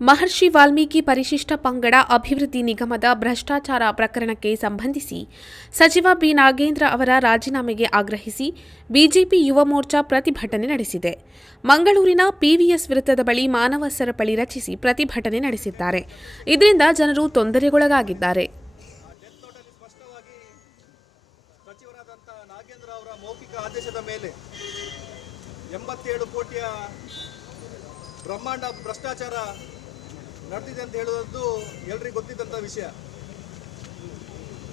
ಮಹರ್ಷಿ ವಾಲ್ಮೀಕಿ ಪರಿಶಿಷ್ಟ ಪಂಗಡ ಅಭಿವೃದ್ಧಿ ನಿಗಮದ ಭ್ರಷ್ಟಾಚಾರ ಪ್ರಕರಣಕ್ಕೆ ಸಂಬಂಧಿಸಿ ಸಚಿವ ಬಿ ನಾಗೇಂದ್ರ ಅವರ ರಾಜೀನಾಮೆಗೆ ಆಗ್ರಹಿಸಿ ಬಿಜೆಪಿ ಯುವ ಮೋರ್ಚಾ ಪ್ರತಿಭಟನೆ ನಡೆಸಿದೆ. ಮಂಗಳೂರಿನ ಪಿವಿಎಸ್ ವೃತ್ತದ ಬಳಿ ಮಾನವ ಸರಪಳಿ ರಚಿಸಿ ಪ್ರತಿಭಟನೆ ನಡೆಸಿದ್ದಾರೆ. ಇದರಿಂದ ಜನರು ತೊಂದರೆಗೊಳಗಾಗಿದ್ದಾರೆ. ಬ್ರಹ್ಮಾಂಡ ಭ್ರಷ್ಟಾಚಾರ ನಡೆದಿದೆ ಅಂತ ಹೇಳುವುದು ಎಲ್ರಿಗೂ ಗೊತ್ತಿದ್ದಂಥ ವಿಷಯ.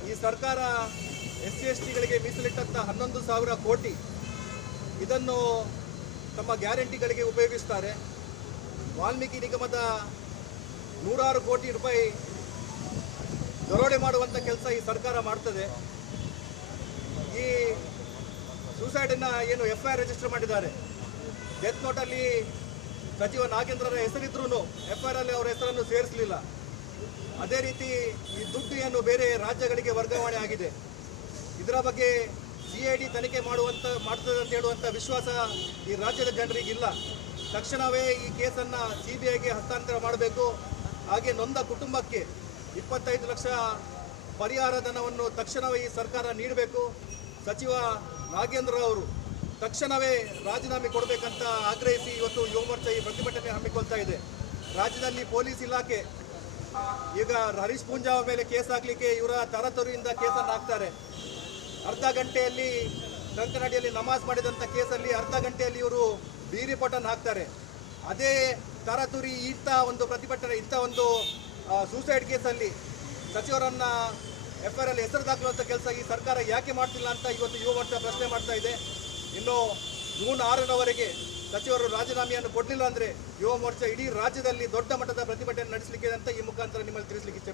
ಈ ಸರ್ಕಾರ ಎಸ್ ಸಿ ಎಸ್ ಟಿಗಳಿಗೆ ಮೀಸಲಿಟ್ಟಂಥ ಹನ್ನೊಂದು ಸಾವಿರ ಕೋಟಿ ಇದನ್ನು ತಮ್ಮ ಗ್ಯಾರಂಟಿಗಳಿಗೆ ಉಪಯೋಗಿಸ್ತಾರೆ. ವಾಲ್ಮೀಕಿ ನಿಗಮದ ನೂರಾರು ಕೋಟಿ ರೂಪಾಯಿ ದರೋಡೆ ಮಾಡುವಂಥ ಕೆಲಸ ಈ ಸರ್ಕಾರ ಮಾಡ್ತದೆ. ಈ ಸೂಸೈಡನ್ನು ಏನು ಎಫ್ ಐ ರಿಜಿಸ್ಟರ್ ಮಾಡಿದ್ದಾರೆ. ಡೆತ್ ನೋಟಲ್ಲಿ ಸಚಿವ ನಾಗೇಂದ್ರರ ಹೆಸರಿದ್ರೂ ಎಫ್ ಐ ಅಲ್ಲಿ ಅವರ ಹೆಸರನ್ನು ಸೇರಿಸಲಿಲ್ಲ. ಅದೇ ರೀತಿ ಈ ದುಡ್ಡು ಏನು ಬೇರೆ ರಾಜ್ಯಗಳಿಗೆ ವರ್ಗಾವಣೆ ಆಗಿದೆ. ಇದರ ಬಗ್ಗೆ ಸಿ ಐ ಡಿ ತನಿಖೆ ಮಾಡುವಂತ, ಮಾಡ್ತದೆ ಅಂತ ಹೇಳುವಂಥ ವಿಶ್ವಾಸ ಈ ರಾಜ್ಯದ ಜನರಿಗಿಲ್ಲ. ತಕ್ಷಣವೇ ಈ ಕೇಸನ್ನು ಸಿ ಬಿ ಐಗೆ ಹಸ್ತಾಂತರ ಮಾಡಬೇಕು. ಹಾಗೆ ನೊಂದ ಕುಟುಂಬಕ್ಕೆ ಇಪ್ಪತ್ತೈದು ಲಕ್ಷ ಪರಿಹಾರ ಧನವನ್ನು ತಕ್ಷಣವೇ ಈ ಸರ್ಕಾರ ನೀಡಬೇಕು. ಸಚಿವ ನಾಗೇಂದ್ರ ಅವರು ತಕ್ಷಣವೇ ರಾಜೀನಾಮೆ ಕೊಡಬೇಕಂತ ಆಗ್ರಹಿಸಿ ಇವತ್ತು ಯುವ ಈ ಪ್ರತಿಭಟನೆ ಹಮ್ಮಿಕೊಳ್ತಾ ಇದೆ. ರಾಜ್ಯದಲ್ಲಿ ಪೊಲೀಸ್ ಇಲಾಖೆ, ಈಗ ಹರೀಶ್ ಪೂಂಜಾ ಮೇಲೆ ಕೇಸ್ ಹಾಕ್ಲಿಕ್ಕೆ ಇವರ ತರತರಿಯಿಂದ ಕೇಸನ್ನು ಹಾಕ್ತಾರೆ. ಅರ್ಧ ಗಂಟೆಯಲ್ಲಿ ಕಂಕನಾಡಿಯಲ್ಲಿ ನಮಾಜ್ ಮಾಡಿದಂಥ ಕೇಸಲ್ಲಿ ಅರ್ಧ ಗಂಟೆಯಲ್ಲಿ ಇವರು ಬೀರಿ ಪಟನ್ ಹಾಕ್ತಾರೆ. ಅದೇ ತರತುರಿ ಇಂಥ ಒಂದು ಪ್ರತಿಭಟನೆ, ಇಂಥ ಒಂದು ಸೂಸೈಡ್ ಕೇಸಲ್ಲಿ ಸಚಿವರನ್ನ ಎಫ್ ಐ ಆರ್ ಹೆಸರು ದಾಖಲುವಂಥ ಕೆಲಸ ಈ ಸರ್ಕಾರ ಯಾಕೆ ಮಾಡ್ತಿಲ್ಲ ಅಂತ ಇವತ್ತು ಯುವ ಮೋರ್ಚಾ ಪ್ರಶ್ನೆ ಮಾಡ್ತಾ ಇದೆ. ಇನ್ನು ಜೂನ್ ಆರರವರೆಗೆ ಸಚಿವರು ರಾಜೀನಾಮೆಯನ್ನು ಕೊಡಲಿಲ್ಲ ಅಂದರೆ ಯುವ ಮೋರ್ಚಾ ಇಡೀ ರಾಜ್ಯದಲ್ಲಿ ದೊಡ್ಡ ಮಟ್ಟದ ಪ್ರತಿಭಟನೆ ನಡೆಸಲಿಕ್ಕೆ ಅಂತ ಈ ಮುಖಾಂತರ ನಿಮ್ಮಲ್ಲಿ ತಿಳಿಸಲಿಕ್ಕೆ ಇಚ್ಛೆ